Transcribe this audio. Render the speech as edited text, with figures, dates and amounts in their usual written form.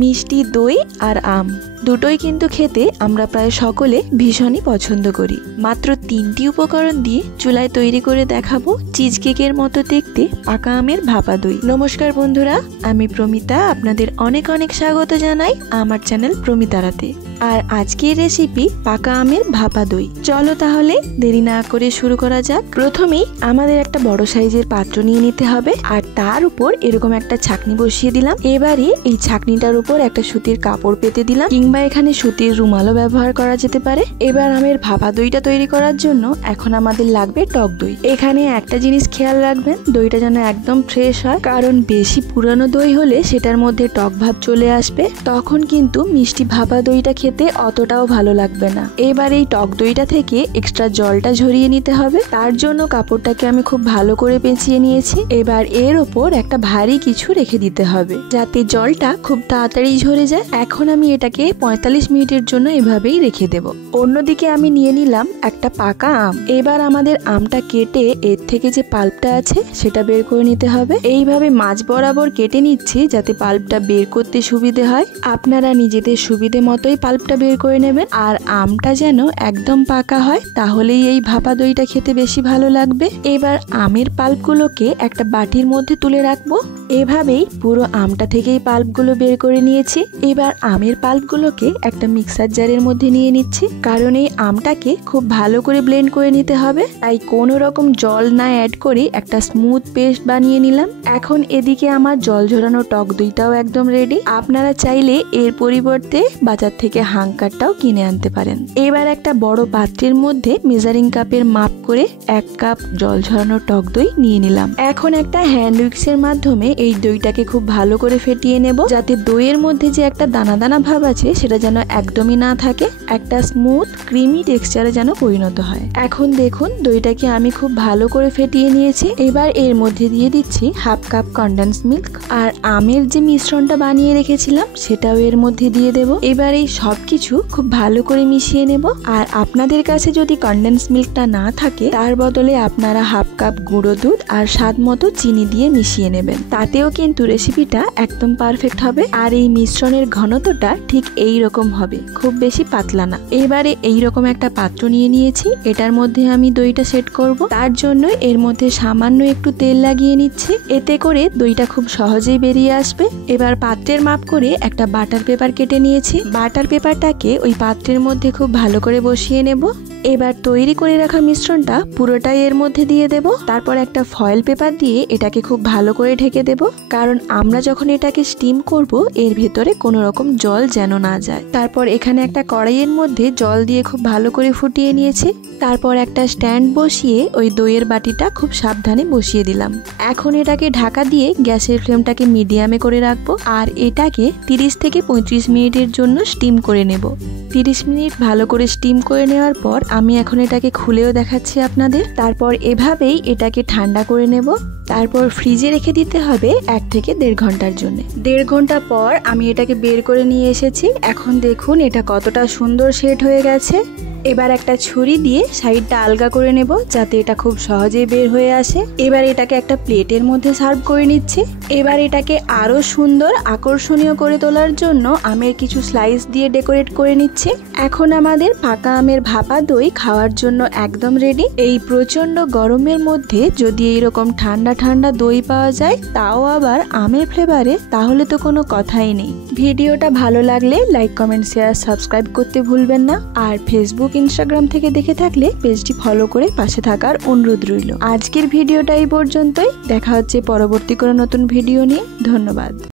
মিষ্টি দই আর আম দুটোই কিন্তু খেতে আমরা প্রায় সকলে ভীষণই পছন্দ করি। মাত্র 3টি উপকরণ দিয়ে চুলায় তৈরি করে দেখাবো চিজ কেকের মতো দেখতে পাকা আমের ভাপা দই। নমস্কার বন্ধুরা, আমি প্রমিতা, আপনাদের অনেক অনেক স্বাগত জানাই আমার চ্যানেল প্রমিতারাতে। আর আজকের রেসিপি পাকা আমের ভাপা দই। চলো তাহলে দেরি না করে শুরু করা যাক। প্রথমেই আমাদের একটা বড় সাইজের পাত্র নিয়ে নিতে হবে, আর তার উপর এরকম একটা ছাঁকনি বসিয়ে দিলাম। এবারে এই ছাঁকনিটার উপর একটা সুতির কাপড় পেতে দিলাম, কিংবা এখানে সুতির রুমালও ব্যবহার করা যেতে পারে। এবার আমের ভাপা দইটা তৈরি করার জন্য এখন আমাদের লাগবে টক দই। এখানে একটা জিনিস খেয়াল রাখবেন, দইটা যেন একদম ফ্রেশ হয়, কারণ বেশি পুরানো দই হলে সেটার মধ্যে টক ভাব চলে আসবে, তখন কিন্তু মিষ্টি ভাপা দইটা খেতে অতটাও ভালো লাগবে না। এবার এই টক দইটা থেকে এক্সট্রা জলটা ঝরিয়ে নিতে হবে। তার জন্য কাপড়টাকে আমি খুব ভালো করে পেঁচিয়ে নিয়েছি। এবার এর ওপর একটা ভারী কিছু রেখে দিতে হবে, যাতে জলটা খুব তাড়াতাড়ি ঝরে যায়। এখন আমি এটাকে 45 মিনিটের জন্য এভাবেই রেখে দেব। অন্যদিকে আমি নিয়ে নিলাম একটা পাকা আম। এবার আমাদের আমটা কেটে এর থেকে যে পাল্পটা আছে সেটা বের করে নিতে হবে। এইভাবে মাঝ বরাবর কেটে নিচ্ছি যাতে পাল্পটা বের করতে সুবিধে হয়। আপনারা নিজেদের সুবিধে মতোই পাল্পটা বের করে নেবেন। আর আমটা যেন একদম পাকা হয়, তাহলেই এই ভাপা দইটা খেতে বেশি ভালো লাগবে। এবার আমের পাল্পগুলোকে একটা বাটির মধ্যে তুলে রাখবো। এভাবেই পুরো আমটা থেকেই পাল্পগুলো বের করে নিয়েছি। এবার আমের পাল্পগুলোকে একটা মিক্সার জারের মধ্যে নিয়ে নিচ্ছি, কারণ এই আমটাকে খুব ভালো করে ব্লেন্ড করে নিতে হবে। তাই কোনো রকম জল না অ্যাড করে একটা স্মুথ পেস্ট বানিয়ে নিলাম। এখন এদিকে আমার জল ঝরানো টক দইটাও একদম রেডি। আপনারা চাইলে এর পরিবর্তে বাজার থেকে হাঙ্কারটাও কিনে আনতে পারেন। এবার একটা বড় পাত্রের মধ্যে মেজারিং কাপের মাপ করে 1 কাপ জল ঝরানো টক দই নিয়ে নিলাম। এখন একটা হ্যান্ড উইক্সের মাধ্যমে এই দইটাকে খুব ভালো করে ফেটিয়ে নেব, যাতে দইয়ের মধ্যে যে একটা দানা দানা ভাব আছে সেটা যেন একদমই না থাকে, একটা স্মুথ ক্রিমি টেক্সচারে যেন পরিণত হয়। এখন দেখুন দইটাকে আমি খুব ভালো করে ফেটিয়ে নিয়েছি। এবার এর মধ্যে দিয়ে দিচ্ছি 1/2 কাপ কনডেন্স মিল্ক, আর আমের যে মিশ্রণটা বানিয়ে রেখেছিলাম সেটাও এর মধ্যে দিয়ে দেব। এবার এই সবকিছু খুব ভালো করে মিশিয়ে নেব। আর আপনাদের কাছে যদি কনডেন্স মিল্কটা না থাকে, তার বদলে আপনারা 1/2 কাপ গুঁড়ো দুধ আর স্বাদ মতো চিনি দিয়ে মিশিয়ে নেবেন। তাতেও কিন্তু রেসিপিটা একদম পারফেক্ট হবে। আর এই মিশ্রণের ঘনত্বটা ঠিক এই রকম হবে, খুব বেশি পাতলা না। এবারে এইরকম একটা পাত্র নিয়ে নিয়েছি, এটার মধ্যে আমি দইটা সেট করব। তার জন্য এর মধ্যে সামান্য একটু তেল লাগিয়ে নিচ্ছি, এতে করে দইটা খুব সহজেই বেরিয়ে আসবে। এবার পাত্রের মাপ করে একটা বাটার পেপার কেটে নিয়েছি। বাটার পেপারটাকে ওই পাত্রের মধ্যে খুব ভালো করে বসিয়ে নেব। এবার তৈরি করে রাখা মিশ্রণটা পুরোটাই এর মধ্যে দিয়ে দেব। তারপর একটা ফয়েল পেপার দিয়ে এটাকে খুব ভালো করে ঢেকে দেব, কারণ আমরা যখন এটাকে স্টিম করব এর ভেতরে কোনো রকম জল যেন না যায়। তারপর এখানে একটা কড়াইয়ের মধ্যে জল দিয়ে খুব ভালো করে ফুটিয়ে নিয়েছি। তারপর একটা স্ট্যান্ড বসিয়ে ওই দইয়ের বাটিটা খুব সাবধানে বসিয়ে দিলাম। এখন এটাকে ঢাকা দিয়ে গ্যাসের ফ্লেমটাকে মিডিয়ামে করে রাখবো, আর এটাকে 30 থেকে 35 মিনিটের জন্য স্টিম করে নেব। 30 মিনিট ভালো করে স্টিম করে নেওয়ার পর আমি এখন এটাকে খুলেও দেখাচ্ছি আপনাদের। তারপর এভাবেই এটাকে ঠান্ডা করে নেব। তারপর ফ্রিজে রেখে দিতে হবে 1 থেকে 1.5 ঘন্টার জন্য। 1.5 ঘন্টা পর আমি এটাকে বের করে নিয়ে এসেছি। এখন দেখুন এটা কতটা সুন্দর সেট হয়ে গেছে। এবার একটা ছুরি দিয়ে সাইডটা আলগা করে নেব, যাতে এটা খুব সহজেই বের হয়ে আসে। এবার এটাকে একটা প্লেটের মধ্যে সার্ভ করে নিচ্ছি। এবার এটাকে আরো সুন্দর আকর্ষণীয় করে তোলার জন্য আমের কিছু স্লাইস দিয়ে ডেকোরেট করে নিচ্ছি। এখন আমাদের পাকা আমের ভাপা দই খাওয়ার জন্য একদম রেডি। এই প্রচন্ড গরমের মধ্যে যদি এইরকম ঠান্ডা ঠান্ডা দই পাওয়া যায়, তাও আবার আমের ফ্লেভারে, তাহলে তো কোনো কথাই নেই। ভিডিওটা ভালো লাগলে লাইক, কমেন্ট, শেয়ার, সাবস্ক্রাইব করতে ভুলবেন না। আর ফেসবুক, ইনস্টাগ্রাম থেকে দেখে থাকলে পেজটি ফলো করে পাশে থাকার অনুরোধ রইল। আজকের ভিডিওটা এই পর্যন্তই। দেখা হচ্ছে পরবর্তী কোনো নতুন ভিডিও নিয়ে। ধন্যবাদ।